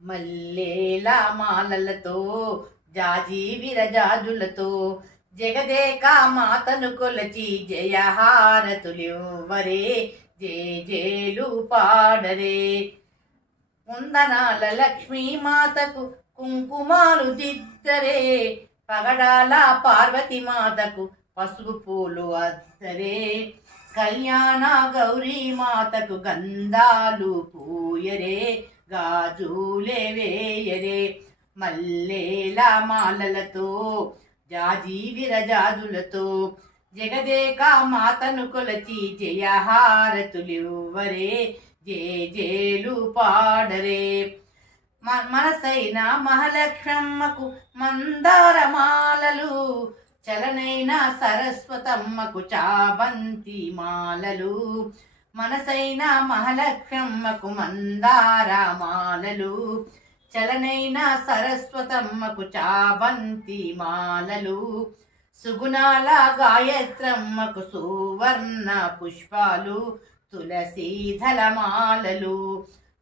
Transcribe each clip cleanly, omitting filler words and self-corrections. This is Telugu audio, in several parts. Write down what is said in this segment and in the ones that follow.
మల్లేల మాలలతో జాజి విరజాజులతో జగదేక మాతను కొలచి జయహారతులివ్వరే జేలు పాడరే. కుందనాల లక్ష్మీ మాతకు కుంకుమాలు దిద్దరే, పగడాల పార్వతి మాతకు పసుపు పూలు అద్దరే, కళ్యాణ గౌరీ మాతకు గంధాలు పూయరే, గాజులే వేయరే. మల్లేల మాలలతో జాజి విరజాజులతో జగదేక మాతను కొలచి జయహారతులివ్వరే జేలు పాడరే. మనసైన మహాలక్ష్మమ్మకు మందారమాలలు, చలనైన సరస్వతమ్మకు చాబంతి మాలలు. మనసైన మహాలక్ష్మమ్మకు మందారమాలలు, చలనైన సరస్వతమ్మకు చాబంతి మాలలు. సుగుణాల గాయత్రమ్మకు సువర్ణ పుష్పాలు, తులసీధల మాలలు.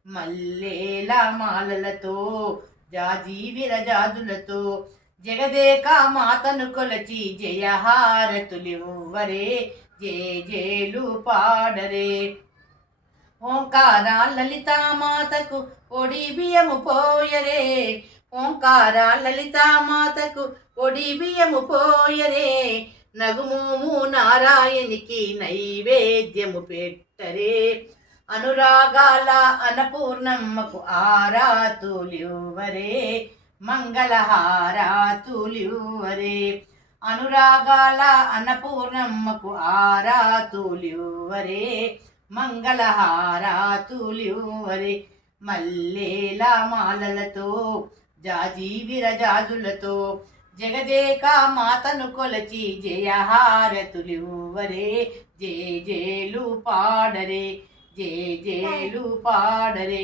మల్లేల మాలలతో జాజి విరజాజులతో జగదేక మాతను కొలచి జయహారతులివ్వరే జేలు పాడరే. ఓంకార లలితామాతకు ఒడి బియ్యము పోయరే, ఓంకార లలితామాతకు ఒడి బియ్యము పోయరే, నగుమోము నారాయణికి నైవేద్యము పెట్టరే. అనురాగాల అన్నపూర్ణమ్మకు ఆరాతులివ్వరే, మంగళహారాతులివ్వరే. అనురాగాల అన్నపూర్ణమ్మకు ఆరాతులివ్వరే, మంగళహారాతులివ్వరే. మల్లేల మాలలతో జాజి విరజాజులతో జగదేక మాతను కొలచి జయహారతులివ్వరే జేలు పాడరే జేలు పాడరే.